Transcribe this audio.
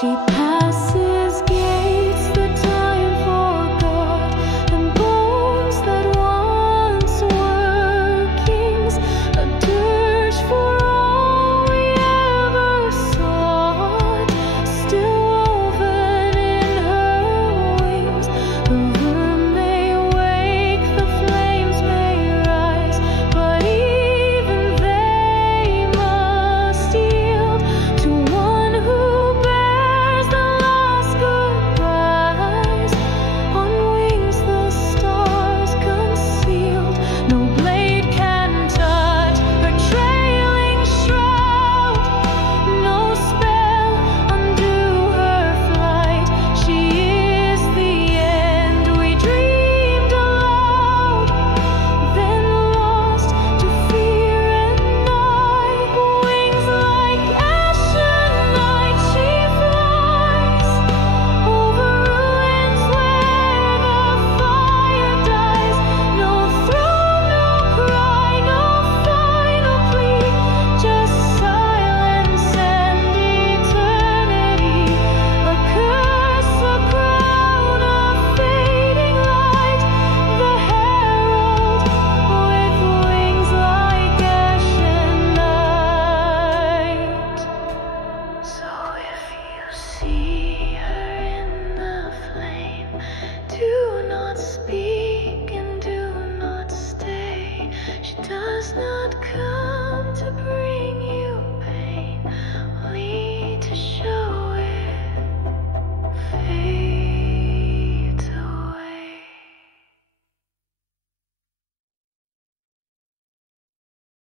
She passes gates that time forgot, and bones that once were kings, a dirge for all we ever sought, still woven in her wings. The room may wake, the flames may rise, but even they must yield to one who bears the last goodbyes. On wings the stars concealed, no blade can touch her trailing shroud, no spell undo her flight. She is the end we dreamed aloud, then lost to fear and night. Wings like ashen night, she flies over ruins where the fire dies. No throne, no cry, no final plea, just silence and eternity. A curse, a crown of fading light, the herald with wings like ashen night. So if you see her in the flame, do not speak and do not stay. She does not come to breathe.